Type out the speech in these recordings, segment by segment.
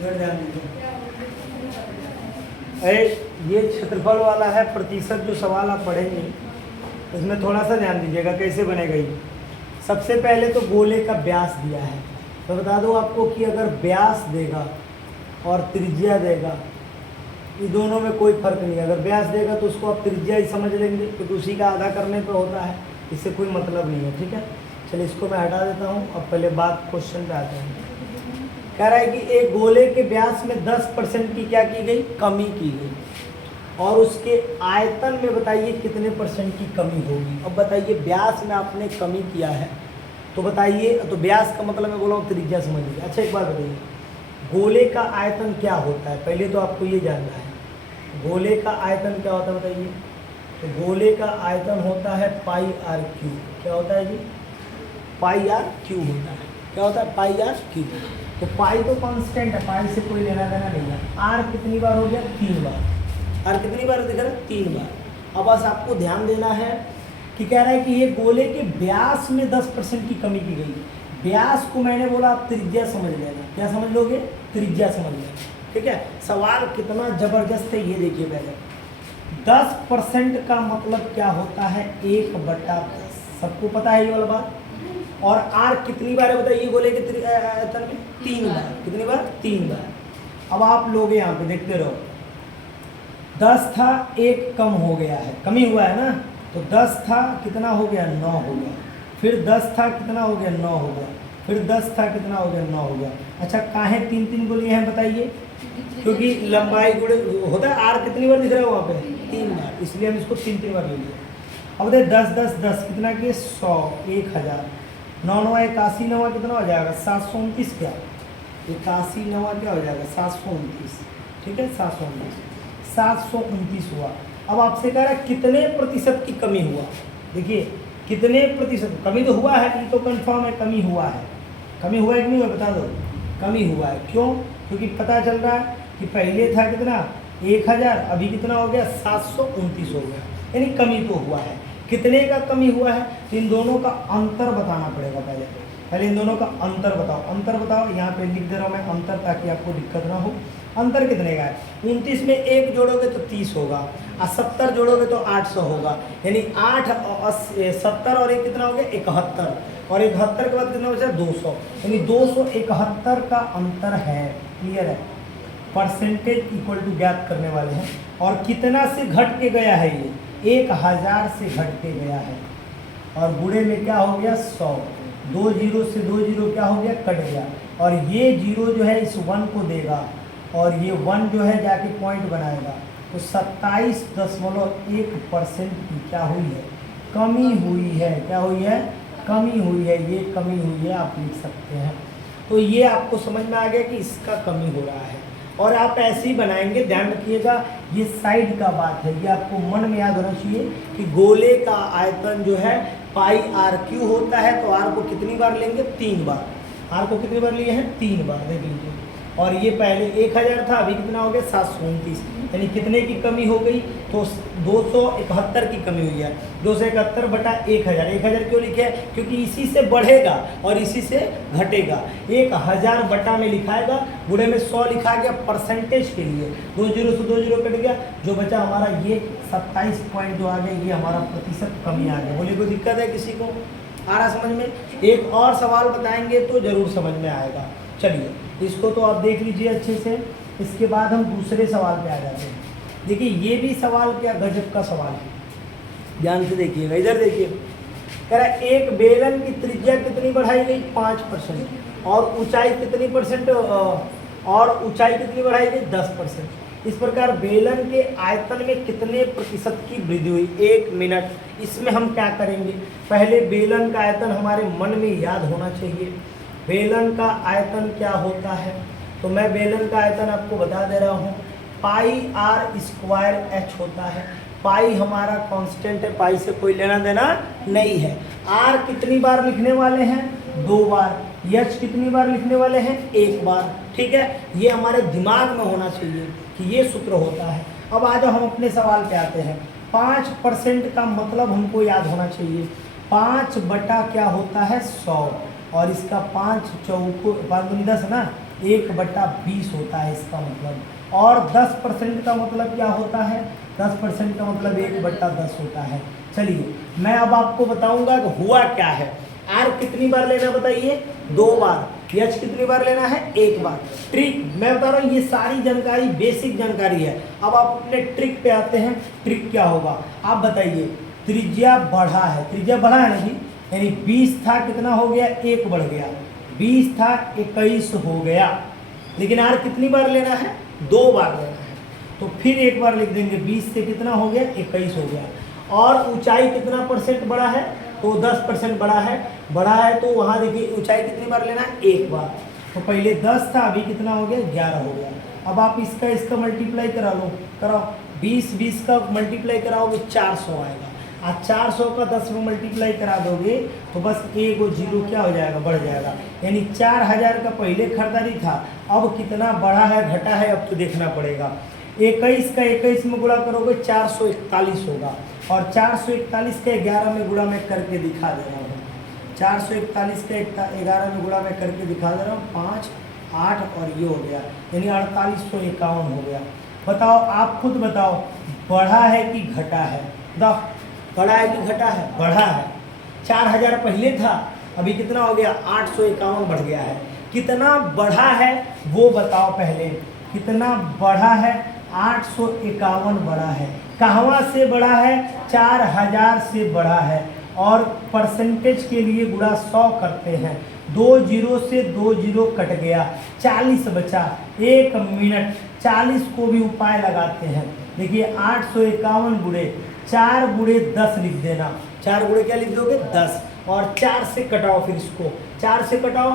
इधर ध्यान दीजिए। ये क्षेत्रफल वाला है प्रतिशत जो सवाल आप पढ़ेंगे, इसमें थोड़ा सा ध्यान दीजिएगा कैसे बनेगा ये। सबसे पहले तो गोले का व्यास दिया है, तो बता दूं आपको कि अगर व्यास देगा और त्रिज्या देगा, ये दोनों में कोई फर्क नहीं है। अगर व्यास देगा तो उसको आप त्रिज्या ही समझ लेंगे क्योंकि उसी का आधा करने पे होता है, इससे कोई मतलब नहीं है। ठीक है, चलिए इसको मैं हटा देता हूँ। अब पहले बात क्वेश्चन पे आते हैं। कह रहा है कि एक गोले के व्यास में 10% की क्या की गई, कमी की गई, और उसके आयतन में बताइए कितने % की कमी होगी। अब बताइए व्यास में आपने कमी किया है तो बताइए, तो व्यास का मतलब मैं बोला हूँ त्रिज्या समझ लीजिए। अच्छा एक बात बताइए, गोले का आयतन क्या होता है, पहले तो आपको ये जानना है गोले का आयतन क्या होता है बताइए। तो गोले का आयतन होता है पाई आर क्यू। क्या होता है जी, पाई आर क्यू होता है। क्या होता है, पाई आर क्यू। तो पाई तो कांस्टेंट है, पाई से कोई लेना देना नहीं है। आर कितनी बार हो गया, 3 बार। आर कितनी बार दिख रहा है, 3 बार। अब बस आपको ध्यान देना है कि कह रहा है कि ये गोले के व्यास में 10% की कमी की गई। व्यास को मैंने बोला आप त्रिज्या समझ लेना। क्या समझ लोगे, त्रिज्या समझ लेना। ठीक है, सवाल कितना जबरदस्त है ये देखिए। पहले 10% का मतलब क्या होता है, 1/10। सबको पता है ये वाला बात। और आर कितनी बार है बताइए गोले के आयतन में, 3 बार। कितनी बार, 3 बार। अब आप लोग यहाँ पे देखते रहो, 10 था, 1 कम हो गया है, कमी हुआ है ना। तो 10 था, कितना हो गया, 9 हो गया। फिर 10 था, कितना हो गया, 9 हो गया। फिर 10 था, कितना हो गया, 9 हो गया। अच्छा काहे 3-3 को लिए हैं बताइए, क्योंकि लंबाई गुणे होता है। आर कितनी बार दिख रहा है वहाँ पे, 3 बार, इसलिए हम इसको 3-3 बार ले लिए। अब बताइए 10 10 10 कितना के 100, 1000, 9 9 81 9 कितना हो जाएगा, 729। क्या 81 9 क्या हो जाएगा, 729। ठीक है, 729 हुआ। अब आपसे कह रहा है कितने प्रतिशत की कमी हुआ। देखिए कितने प्रतिशत कमी तो हुआ है, ये तो कंफर्म है कमी हुआ है। कमी हुआ है कि नहीं हुआ बता दो, कमी हुआ है। क्यों, क्योंकि पता चल रहा है कि पहले था कितना 1000, अभी कितना हो गया 729 हो गया, यानी कमी तो हुआ है। कितने का कमी हुआ है, तो इन दोनों का अंतर बताना पड़ेगा। पहले इन दोनों का अंतर बताओ। अंतर बताओ, यहाँ पे लिख दे रहा हूँ मैं अंतर ताकि आपको दिक्कत ना हो। अंतर कितने का है, 29 में 1 जोड़ोगे तो 30 होगा, और 70 जोड़ोगे तो 800 होगा, यानी 8 और 70 और 1 कितना हो गया 71, और 71 के बाद कितना बचा 200, यानी 271 का अंतर है। क्लियर है, परसेंटेज इक्वल टू ज्ञात करने वाले हैं। और कितना से घट के गया है, ये 1000 से घट के गया है, और गुणे में क्या हो गया 100, 2 जीरो से 2 जीरो क्या हो गया कट गया, और ये जीरो जो है इस 1 को देगा, और ये 1 जो है जाके पॉइंट बनाएगा। तो 27.1% की क्या हुई है, कमी हुई है। क्या हुई है, कमी हुई है। ये कमी हुई है, आप लिख सकते हैं। तो ये आपको समझ में आ गया कि इसका कमी हो रहा है, और आप ऐसे ही बनाएंगे। ध्यान रखिएगा, ये साइड का बात है, ये आपको मन में याद होना चाहिए कि गोले का आयतन जो है पाई आर क्यू होता है। तो आर को कितनी बार लेंगे, 3 बार। आर को कितनी बार लिए हैं, 3 बार। देख लीजिए, और ये पहले 1000 था, अभी कितना हो गया 729, यानी कितने की कमी हो गई, तो 271 की कमी हुई है। 271 बटा 1000। 1000 क्यों लिखे हैं, क्योंकि इसी से बढ़ेगा और इसी से घटेगा। 1000 बटा में लिखाएगा, गुणे में 100 लिखा गया परसेंटेज के लिए। 2 जीरो से 2 जीरो कट गया, जो बचा हमारा ये 27 पॉइंट जो आ गया, ये हमारा प्रतिशत कमी आ गया। बोलिए कोई दिक्कत है किसी को, आ रहा समझ में। एक और सवाल बताएंगे तो जरूर समझ में आएगा। चलिए इसको तो आप देख लीजिए अच्छे से। इसके बाद हम दूसरे सवाल पे आ जाते हैं। देखिए ये भी सवाल क्या गजब का सवाल है, ध्यान से देखिएगा। इधर देखिए, कह रहा है एक बेलन की त्रिज्या कितनी बढ़ाई गई, 5%, और ऊंचाई कितनी परसेंट, और ऊंचाई कितनी बढ़ाई गई 10%। इस प्रकार बेलन के आयतन में कितने प्रतिशत की वृद्धि हुई, 1 मिनट। इसमें हम क्या करेंगे, पहले बेलन का आयतन हमारे मन में याद होना चाहिए। बेलन का आयतन क्या होता है, तो मैं बेलन का आयतन आपको बता दे रहा हूँ, पाई आर स्क्वायर एच होता है। पाई हमारा कांस्टेंट है, पाई से कोई लेना देना नहीं है। आर कितनी बार लिखने वाले हैं, 2 बार। एच कितनी बार लिखने वाले हैं, 1 बार। ठीक है, ये हमारे दिमाग में होना चाहिए कि ये सूत्र होता है। अब आ जाओ हम अपने सवाल पे आते हैं। 5% का मतलब हमको याद होना चाहिए, 5 बटा क्या होता है 100, और इसका 5 चौको 5 दूनी 10 है ना, 1/20 होता है इसका मतलब। और 10% का मतलब क्या होता है? 10% का मतलब 1/10 होता है। चलिए मैं अब आपको बताऊंगा कि हुआ क्या है। आर कितनी बार लेना बताइए? 2 बार। एच कितनी बार लेना है? 1 बार। ट्रिक मैं बता रहा हूँ, ये सारी जानकारी बेसिक जानकारी है। अब आप अपने ट्रिक पे आते हैं। ट्रिक क्या होगा आप बताइए? त्रिज्या बढ़ा है, त्रिज्या बढ़ा है ना जी, यानी 20 था, कितना हो गया? 1 बढ़ गया। 20 था 21 हो गया। लेकिन आर कितनी बार लेना है? 2 बार लेना है। तो फिर एक बार लिख देंगे, 20 से कितना हो गया? 21 हो गया। और ऊंचाई कितना परसेंट बढ़ा है? तो 10% बढ़ा है। बढ़ा है तो वहाँ देखिए ऊंचाई कितनी बार लेना है? 1 बार। तो पहले 10 था, अभी कितना हो गया? 11 हो गया। अब आप इसका मल्टीप्लाई करा लो, कराओ। 20 का मल्टीप्लाई कराओगे 400 आएगा। आज 400 का 10 में मल्टीप्लाई करा दोगे तो बस एक वो जीरो क्या हो जाएगा? बढ़ जाएगा। यानी 4000 का पहले खरीदारी था, अब कितना बढ़ा है घटा है अब तो देखना पड़ेगा। 21 का 21 में गुणा करोगे 441 होगा। और 441 का 11 में गुणा मैं करके दिखा दे रहा हूँ। 441 का 11 में गुणा मैं करके दिखा दे रहा हूँ। 5, 8 और ये हो गया, यानी 4851 हो गया। बताओ, आप खुद बताओ, बढ़ा है कि घटा है? बढ़ा है कि घटा है? बढ़ा है। 4000 पहले था, अभी कितना हो गया? 851 बढ़ गया है। कितना बढ़ा है वो बताओ पहले, कितना बढ़ा है? 851 बढ़ा है। कहाँ से बढ़ा है? 4000 से बढ़ा है। और परसेंटेज के लिए गुणा 100 करते हैं। 2 जीरो से 2 जीरो कट गया, 40 बचा। 1 मिनट 40 को भी उपाय लगाते हैं। देखिए 851 गुणे 4 गुणे 10 लिख देना। 4 गुणे क्या लिख दोगे? 10। और 4 से कटाओ, फिर इसको 4 से कटाओ,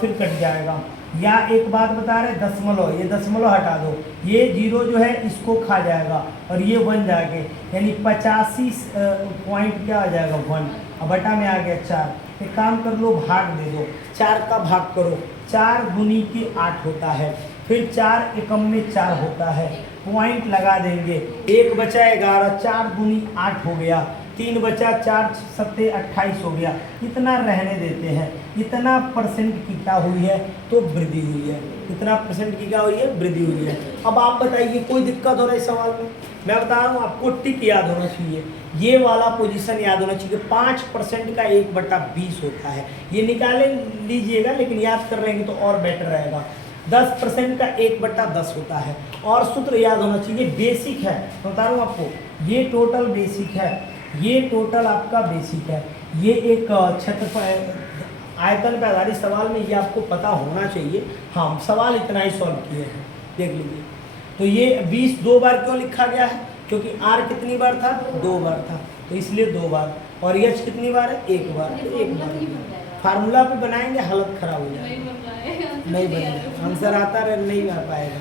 फिर कट जाएगा। या एक बात बता रहे, दशमलव, ये दशमलव हटा दो, ये जीरो जो है इसको खा जाएगा और ये 1 जाके, यानी 85 पॉइंट क्या आ जाएगा? 1। अब बटा में आ गया 4। एक काम कर लो, भाग दे दो, 4 का भाग करो। 4 दूनी के 8 होता है, फिर 4 एकम में 4 होता है, पॉइंट लगा देंगे। 1 बचा 11, 4 दूनी 8 हो गया। 3 बचा, 4 सत्ते 28 हो गया। इतना रहने देते हैं। इतना परसेंट की क्या हुई है? तो वृद्धि हुई है। इतना परसेंट की क्या हुई है? वृद्धि हुई है। अब आप बताइए, कोई दिक्कत हो रहा है इस सवाल में? मैं बता रहा हूँ आपको, टिक याद होना चाहिए, ये वाला पोजीशन याद होना चाहिए। 5% का 1/20 होता है, ये निकाले लीजिएगा, लेकिन याद कर लेंगे तो और बेटर रहेगा। 10% का 1/10 होता है। और सूत्र याद होना चाहिए, बेसिक है, बता रहा हूँ आपको, ये टोटल बेसिक है, ये टोटल आपका बेसिक है। ये एक क्षेत्रफल आयतन पर आधारित सवाल में ये आपको पता होना चाहिए। हाँ, सवाल इतना ही सॉल्व किए हैं, देख लीजिए। तो ये 20 2 बार क्यों लिखा गया है? क्योंकि आर कितनी बार था? 2 बार था, तो इसलिए 2 बार। और एच कितनी बार है? 1 बार, तो 1 बार। फार्मूला पे बनाएंगे हालत खराब हो जाएगी, नहीं बनेगा, आंसर आता रहे नहीं आ पाएगा।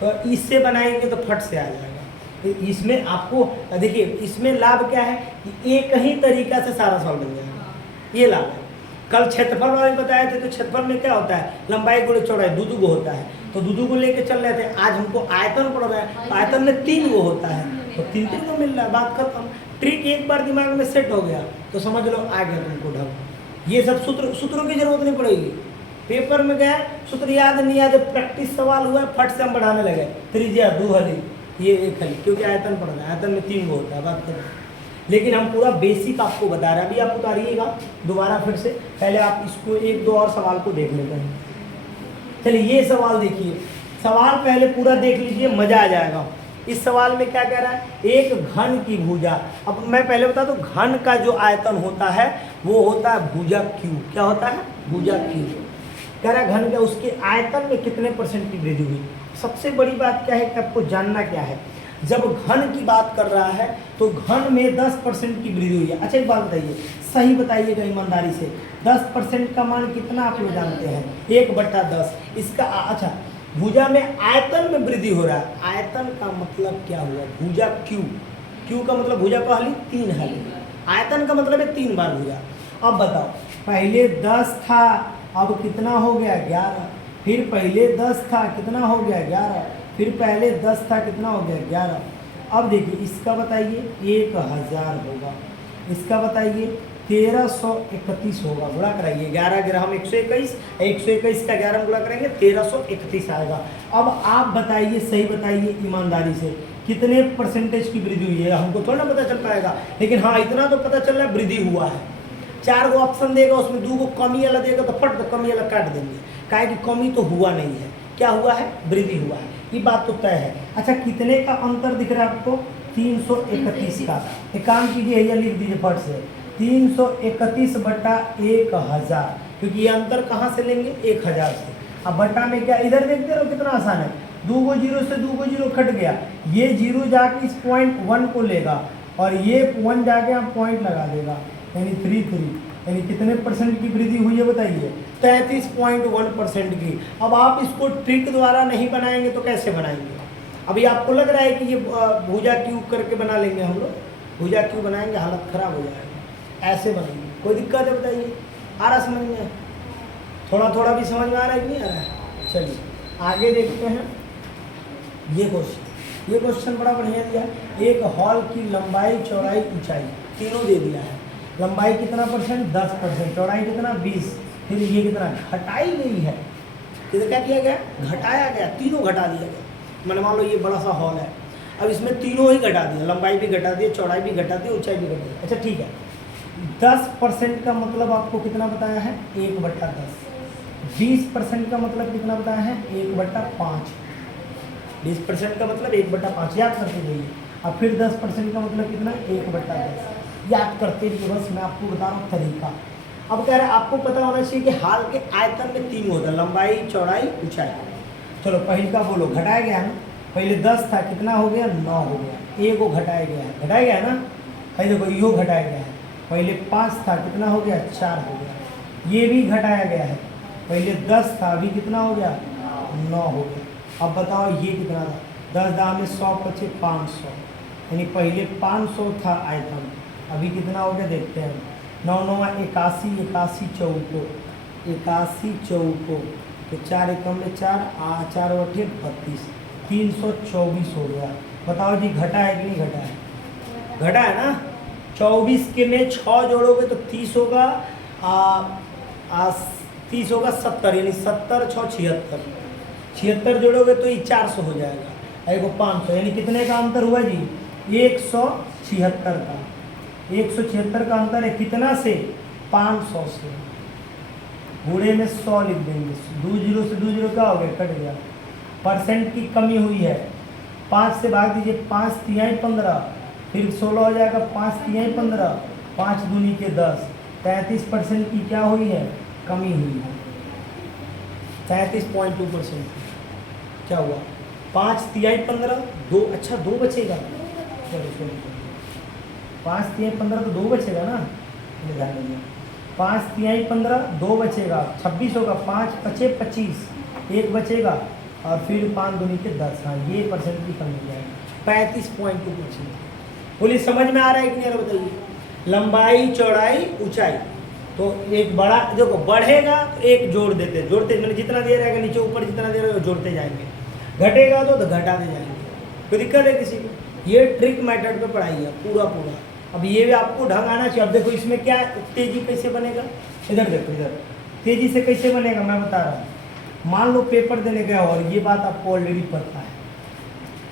तो इससे बनाएंगे तो फट से आ जाएगा। तो इसमें आपको देखिए, इसमें लाभ क्या है कि एक ही तरीका से सारा सॉल्व बन जाएगा, ये लाभ है। कल क्षेत्रफल वाले बताए थे, तो क्षेत्रफल में क्या होता है? लंबाई गुणे चौड़ाई, दो गो होता है, तो दो को लेके चल रहे थे। आज हमको आयतन पड़ रहा है, तो आयतन में 3 गो होता है, तो 3 को मिल रहा है, बात खत्म। ट्रिक एक बार दिमाग में सेट हो गया तो समझ लो आ गया तुमको ढंग। ये सब सूत्रों की जरूरत नहीं पड़ेगी। पेपर में गया, सूत्र याद नहीं याद, प्रैक्टिस सवाल हुआ, फट से हम बढ़ाने लगे, त्रिज्या 2 हली, ये 1 हली, क्योंकि आयतन पड़ रहा है, आयतन में 3 गो होता है, बात खत्म। लेकिन हम पूरा बेसिक आपको बता रहे हैं। अभी आप उतारिएगा दोबारा फिर से, पहले आप इसको 1-2 और सवाल को देख लेते हैं। चलिए ये सवाल देखिए, सवाल पहले पूरा देख लीजिए, मजा आ जाएगा। इस सवाल में क्या कह रहा है? एक घन की भुजा। अब मैं पहले बता दूं, घन का जो आयतन होता है वो होता है भुजा क्यू। क्या होता है? भुजा क्यू। कह रहा है घन का, उसके आयतन में कितने % की वृद्धि हुई। सबसे बड़ी बात क्या है कि आपको जानना क्या है, जब घन की बात कर रहा है तो घन में 10% की वृद्धि हुई है। अच्छा एक बात बताइए, सही बताइएगा ईमानदारी से, 10% का मान कितना आप लोग जानते हैं? 1/10। इसका अच्छा, भुजा में आयतन में वृद्धि हो रहा है। आयतन का मतलब क्या हुआ? भुजा क्यू, क्यू का मतलब भुजा का हली 3 हली, आयतन का मतलब है 3 बार भुजा। अब बताओ, पहले 10 था, अब कितना हो गया? 11। फिर पहले 10 था, कितना हो गया? 11। फिर पहले 10 था, कितना हो गया? 11। अब देखिए इसका बताइए, 1000 होगा। इसका बताइए 1331 होगा। गुणा कराइए, 11 ग्राम 121, 121 का 11 गुणा करेंगे 1331 आएगा। अब आप बताइए, सही बताइए ईमानदारी से, कितने परसेंटेज की वृद्धि हुई है? हमको थोड़ा ना पता चल पाएगा, लेकिन हाँ इतना तो पता चल रहा है वृद्धि हुआ है। 4 गो ऑप्शन देगा, उसमें 2 गो कमी वाला देगा तो फट तो कमी वाला काट देंगे, काहे कि कमी तो हुआ नहीं है। क्या हुआ है? वृद्धि हुआ है, ये बात तो तय है। अच्छा, कितने का अंतर दिख रहा है आपको? 331 का। एक काम कीजिए, या लिख दीजिए फट से 331 बटा 1000, क्योंकि ये अंतर कहाँ से लेंगे? 1000 से। अब बटा में क्या, इधर देखते रहो कितना आसान है, 2 गो जीरो से 2 गो जीरो कट गया, ये जीरो जाके इस पॉइंट 1 को लेगा और ये 1 जाके आप पॉइंट लगा देगा, यानी 33, यानी कितने परसेंट की वृद्धि हुई है बताइए? 33.1% की। अब आप इसको ट्रिक द्वारा नहीं बनाएंगे तो कैसे बनाएंगे? अभी आपको लग रहा है कि ये भुजा क्यूब करके बना लेंगे हम लोग, भुजा क्यूब बनाएंगे हालत खराब हो जाएगा, ऐसे बनाएंगे। कोई दिक्कत है बताइए? आ रहा समझ में? थोड़ा थोड़ा भी समझ में आ रहा है कि नहीं आ रहा है? चलिए आगे देखते हैं। ये क्वेश्चन बड़ा बढ़िया दिया है। एक हॉल की लंबाई, चौड़ाई, ऊंचाई तीनों दे दिया है। लंबाई कितना परसेंट? 10%। चौड़ाई कितना? 20। फिर ये कितना घटाई गई है? कितना क्या किया गया? घटाया गया, तीनों घटा दिया गया। मैंने मान लो ये बड़ा सा हॉल है, अब इसमें तीनों ही घटा दिया, लंबाई भी घटा दी, चौड़ाई भी घटा दी, ऊंचाई भी घटा दी। अच्छा ठीक है, 10% का मतलब आपको कितना बताया है? 1/10। 20% का मतलब कितना बताया है? 1/5। 20% का मतलब 1/5 याद करते जाइए। और फिर 10% का मतलब कितना? 1/10 याद करते रहिए, बस मैं आपको बता रहा हूँ तरीका। अब कह रहे हैं आपको पता होना चाहिए कि हाल के आयतन में 3 होता है, लंबाई, चौड़ाई, ऊंचाई। चलो पहले का बोलो, घटाया गया है ना? पहले 10 था, कितना हो गया? 9 हो गया। एक को घटाया गया है, घटाया गया है ना? भाई देखो यो घटाया गया है। पहले 5 था, कितना हो गया? 4 हो गया। ये भी घटाया गया है, पहले 10 था, अभी कितना हो गया? 9 हो गया। अब बताओ ये कितना था? 10 दाम में 100 बचे 500, यानी पहले 500 था आयतन, अभी कितना हो गया देखते हैं। 9 9 81, 81 चौको, 81 चौको, तो 4 एकम में 4, 4 बटे 32, 324 हो गया। बताओ जी घटा है कि नहीं घटा है? घटा है ना? 24 के में 6 जोड़ोगे तो 30 होगा, 30 होगा 70, यानी 70 6 76, 76 जोड़ोगे तो ये 400 हो जाएगा, एक 500, यानी कितने का अंतर हुआ जी? 176 का। 176 का अंतर है कितना से? 500 से। बूढ़े में 100 लिख देंगे, 2 जीरो से 2 जीरो क्या हो गया? कट गया। परसेंट की कमी हुई है, 5 से भाग दीजिए, 5 तिहाई 15, फिर 16 हो जाएगा, 5 तिहाई 15, 5 दूनी के 10, 33% की क्या हुई है? कमी हुई है, 33.2%। क्या हुआ? 5 तिहाई 15, 2, अच्छा 2 बचेगा, चलो 5 तिहाई 15 तो 2 बचेगा ना, ध्यान दीजिए। 5 तिहाई 15, 2 बचेगा, 26 होगा, 5 पचे 25, 1 बचेगा, और फिर 5 दूनी के 10। हाँ ये परसेंट की कमी हो जाएगी, 35.2%। बोलिए समझ में आ रहा है कि नहीं? बताइए। लंबाई, चौड़ाई, ऊंचाई, तो एक बड़ा देखो बढ़ेगा तो एक जोड़ देते, जोड़ते मैंने जितना दे रहेगा नीचे ऊपर जितना दे रहेगा जोड़ते जाएंगे, घटेगा तो घटाते जाएंगे। कोई दिक्कत है किसी को? ये ट्रिक मेथड पे पढ़ाई है पूरा। अब ये भी आपको ढंग आना चाहिए। अब देखो इसमें क्या तेजी कैसे बनेगा, इधर देखो, इधर तेजी से कैसे बनेगा मैं बता रहा हूँ। मान लो पेपर देने गया और ये बात आपको ऑलरेडी पता है,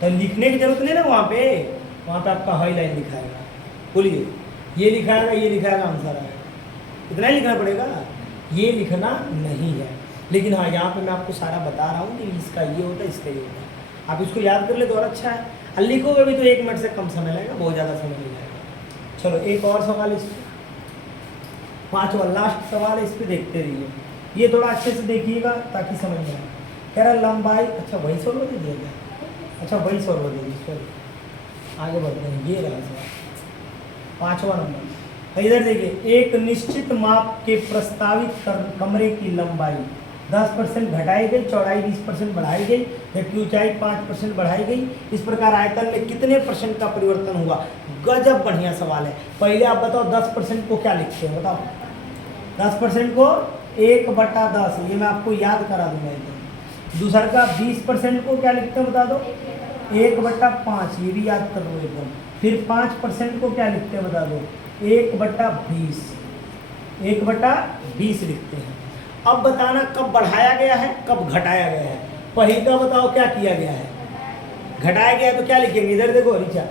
तो लिखने की जरूरत नहीं ना, वहाँ पे आपका हाई लाइन लिखाएगा। बोलिए ये लिखाएगा, ये लिखाएगा, आंसर आएगा, इतना ही लिखना पड़ेगा, ये लिखना नहीं है। लेकिन हाँ यहाँ पे मैं आपको सारा बता रहा हूँ कि इसका ये होता है, इसका ये होता है, आप इसको याद कर ले तो और अच्छा है। और लिखोगे भी तो 1 मिनट से कम समय लगेगा, बहुत ज़्यादा समय नहीं लगेगा। चलो एक और सवाल, इस 5वां लास्ट सवाल है, इस पर देखते रहिए, ये थोड़ा अच्छे से देखिएगा ताकि समझ में आए। कह रहा लंबाई, अच्छा वही सॉल्व दे दिया गया, अच्छा वही सॉल्व दे दिया, सॉरी आगे बढ़ते हैं। ये रहा सवाल 5वां नंबर। इधर देखिए, एक निश्चित माप के प्रस्तावित कमरे की लंबाई 10% घटाई गई, चौड़ाई 20% बढ़ाई गई, जबकि ऊंचाई 5% बढ़ाई गई। इस प्रकार आयतन में कितने % का परिवर्तन हुआ? गजब बढ़िया सवाल है। पहले आप बताओ 10% को क्या लिखते हैं, बताओ 10% को 1/10, ये मैं आपको याद करा दूंगा एकदम। दूसरा का 20% को क्या लिखते हैं बता दो, 1/5, ये भी याद कर लो एकदम। फिर 5% को क्या लिखते हैं बता दो, 1/20, 1/20 लिखते हैं। अब बताना कब बढ़ाया गया है, कब घटाया गया है। पहिल का बताओ क्या किया गया है, घटाया गया है तो क्या लिखेंगे, इधर देखो रिचा,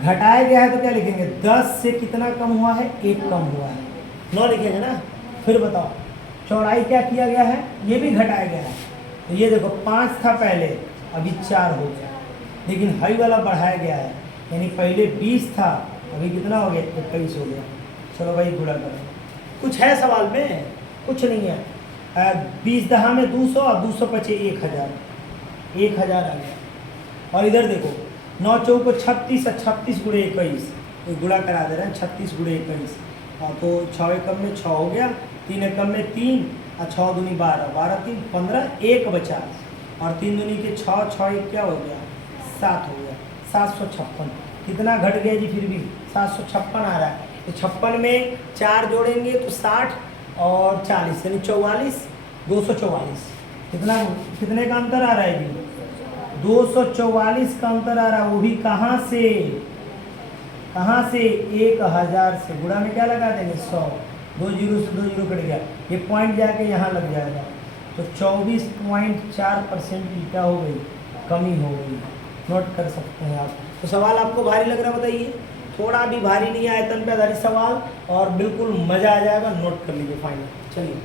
घटाया गया है तो क्या लिखेंगे, 10 से कितना कम हुआ है, 1 कम हुआ है, 9 लिखेंगे ना। फिर बताओ चौड़ाई क्या किया गया है, ये भी घटाया गया है, तो ये देखो 5 था पहले, अभी 4 हो गया, लेकिन हाई वाला बढ़ाया गया है, यानी पहले 20 था, अभी कितना हो गया, 21 हो गया। चलो भाई गुणा करो, कुछ है सवाल में, कुछ नहीं है। 20 दहा में 200 और 200 पचे 1000, 1000 आ गया। और इधर देखो 9 चौको 36 और 36 गुणे 21, गुणा करा दे रहे हैं, 36 गुणे 21, और तो 6 एकम में 6 हो गया, 3 एकम में 3 और 6 दूनी 12, 12 3 15, 1 बचा, और 3 दूनी के 6, 6 1 क्या हो गया, 7 हो गया, 756। कितना घट गया जी, फिर भी 756 आ रहा है। तो 56 में 4 जोड़ेंगे तो 60 और 40 यानी 44, 244। कितने का अंतर आ रहा है जी, 244 का अंतर आ रहा है, वो भी कहाँ से, 1000 से। गुणा में क्या लगा देंगे, 100, 2 जीरो से 2 जीरो कट गया, ये पॉइंट जाके यहाँ लग जाएगा, तो 24.4% की क्या हो गई, कमी हो गई। नोट कर सकते हैं आप। तो सवाल आपको भारी लग रहा है, बताइए, थोड़ा भी भारी नहीं, आयतन पे आधारित सवाल, और बिल्कुल मज़ा आ जाएगा, नोट कर लीजिए फाइनल। चलिए।